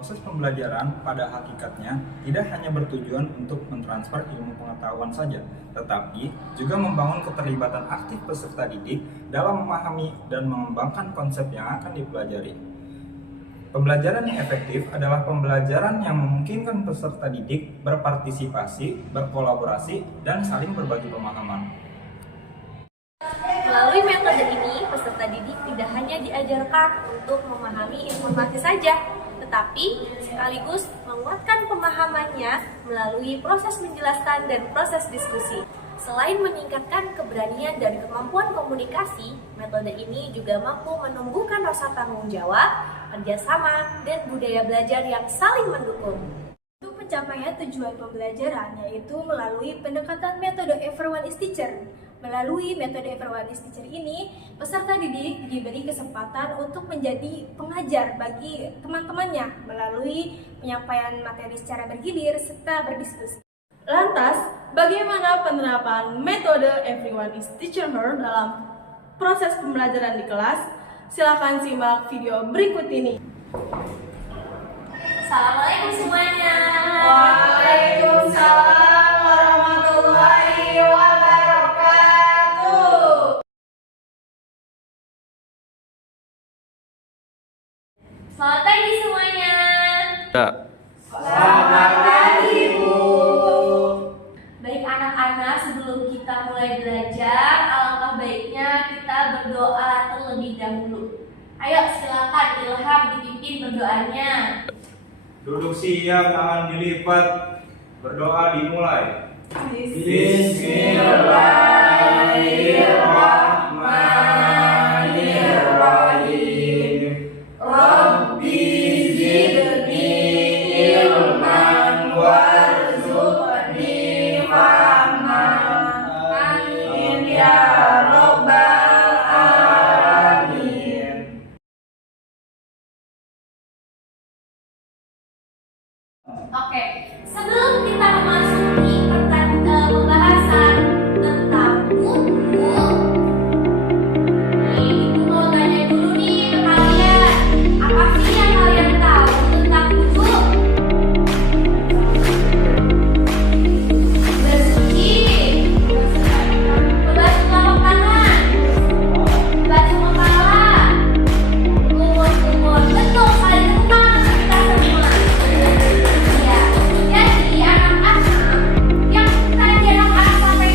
Proses pembelajaran pada hakikatnya tidak hanya bertujuan untuk mentransfer ilmu pengetahuan saja, tetapi juga membangun keterlibatan aktif peserta didik dalam memahami dan mengembangkan konsep yang akan dipelajari. Pembelajaran yang efektif adalah pembelajaran yang memungkinkan peserta didik berpartisipasi, berkolaborasi, dan saling berbagi pemahaman. Melalui metode ini, peserta didik tidak hanya diajarkan untuk memahami informasi saja, tetapi sekaligus menguatkan pemahamannya melalui proses menjelaskan dan proses diskusi. Selain meningkatkan keberanian dan kemampuan komunikasi, metode ini juga mampu menumbuhkan rasa tanggung jawab, kerjasama, dan budaya belajar yang saling mendukung. Untuk pencapaian tujuan pembelajaran yaitu melalui pendekatan metode Everyone is Teacher. Melalui metode Everyone is Teacher ini, peserta didik diberi kesempatan untuk menjadi pengajar bagi teman-temannya melalui penyampaian materi secara bergilir serta berdiskusi. Lantas, bagaimana penerapan metode Everyone is Teacher dalam proses pembelajaran di kelas? Silakan simak video berikut ini. Assalamualaikum semuanya. Waalaikumsalam warahmatullahi wabarakatuh. Selamat pagi semuanya. Selamat pagi, Bu. Baik anak-anak, sebelum kita mulai belajar, alangkah baiknya kita berdoa terlebih dahulu. Ayo silakan Ilham dipimpin berdoanya. Duduk siap, tangan dilipat, berdoa dimulai. Bismillahirrahmanirrahim. Rabbi zidni ilman warzuqni fahman. Amin ya rabbal alamin. Oke, sebelum kita memasuki pembahasan tentang buku, Ibu mau tanya dulu nih ke kalian, apa sih yang kalian tahu tentang buku? Bersih, berbasuh telapak tangan, basuh kepala, kumur-kumur, betul kali tentang kita semua. Ya, jadi anak-anak yang tadi anak-anak sampai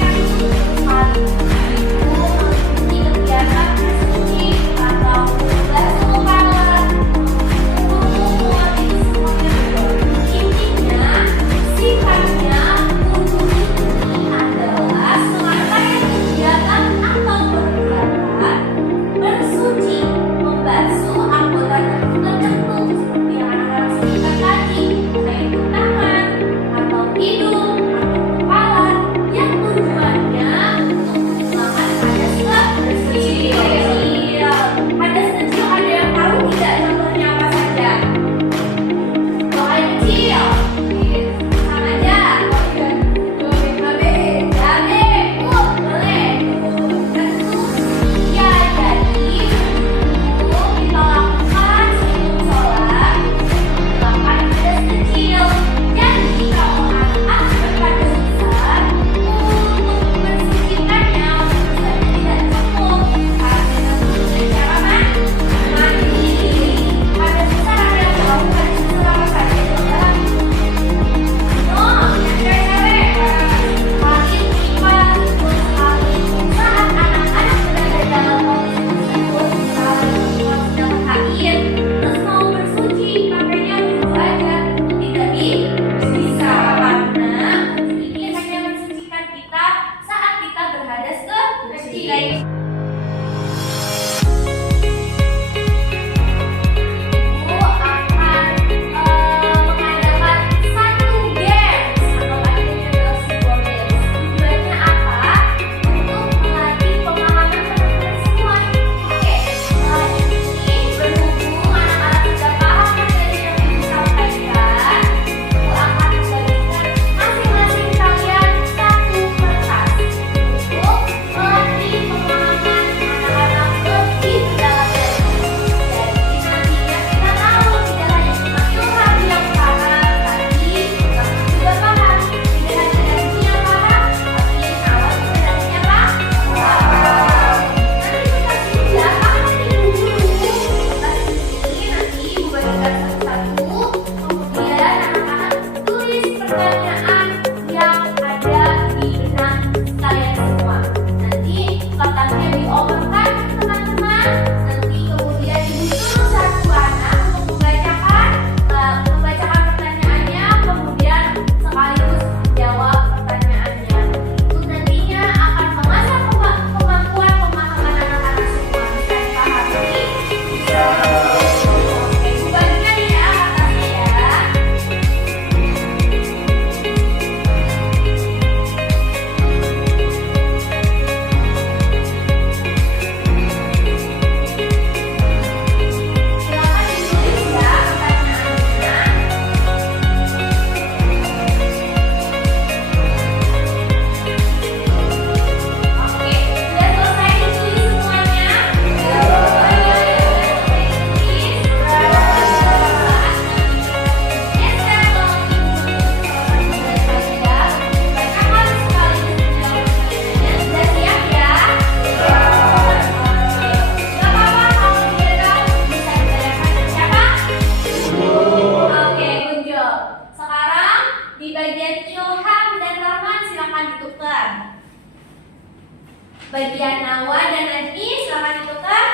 Bagian Nawa dan Najmi, silakan ditukar.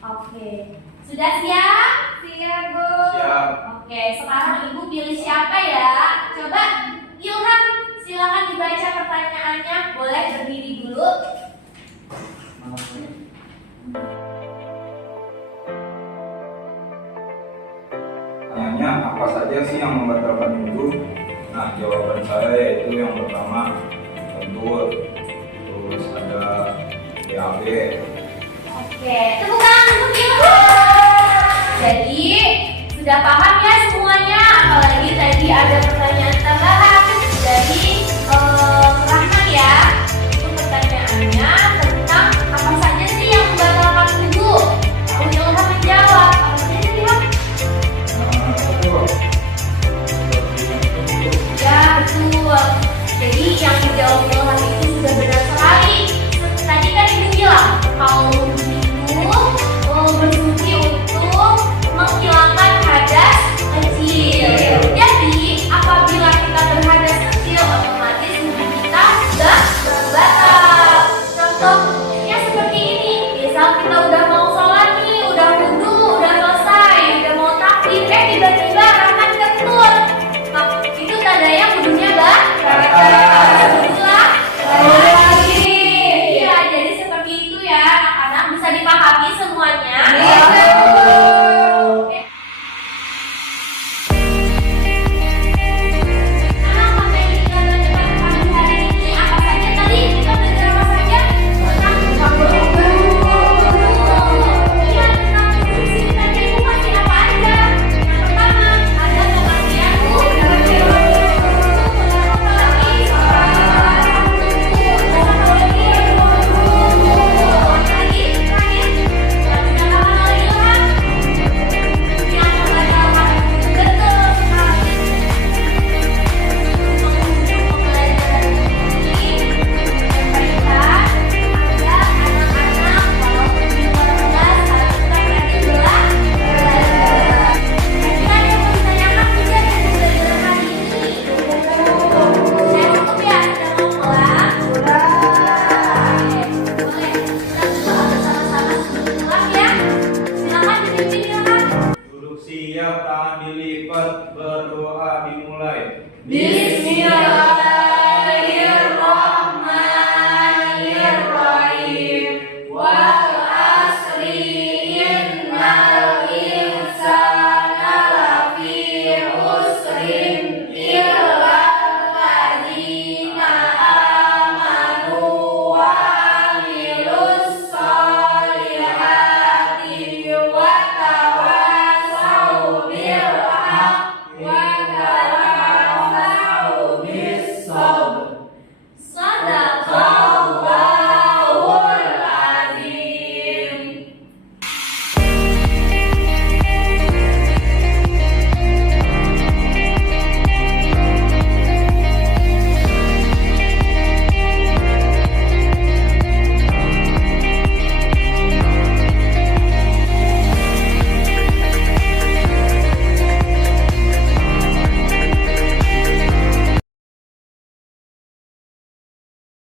Oke, sudah siap? Siap, Bu. Siap. Oke, sekarang Ibu pilih siapa ya? Coba Ilham, silakan dibaca pertanyaannya. Boleh berdiri dulu. Pertanyaannya, apa saja sih yang membatalkan wudhu? Nah, jawaban saya yaitu yang pertama kentut, terus ada BAB. Oke, tepuk tangan untuk Ilham. Jadi sudah paham ya semuanya? Apalagi tadi ada pertanyaan tambahan dari Rahman ya. Itu pertanyaannya tentang apa saja sih yang membatalkan wudhu. Tahu Ilham menjawab. Apa saja sih Ilham? Ya betul. Jadi yang dijawab Ilham itu sudah benar sekali. Tadi kan Ibu bilang kalau wudhu itu berfungsi untuk menghilangkan hadas kecil. Jadi apabila kita berhadas kecil, otomatis wudhu kita sudah batal. Contohnya seperti ini. Misal kita udah mau sholat nih, udah wudhu, udah selesai, udah mau takbir, tiba-tiba Rahman kentut. Nah, itu tandanya wudhunya batal. Lagi. Iya, jadi seperti itu ya anak-anak, bisa dipahami semuanya. Oke. Nah, materi kita belajar pagi hari ini apa saja tadi? Kita belajar apa saja? Tentang wudhu. Iya, tentang instruksi tadi Ibu masih apa aja? Yang pertama, ada pengertian Duduk siap, tangan dilipat, berdoa dimulai. Bismillah.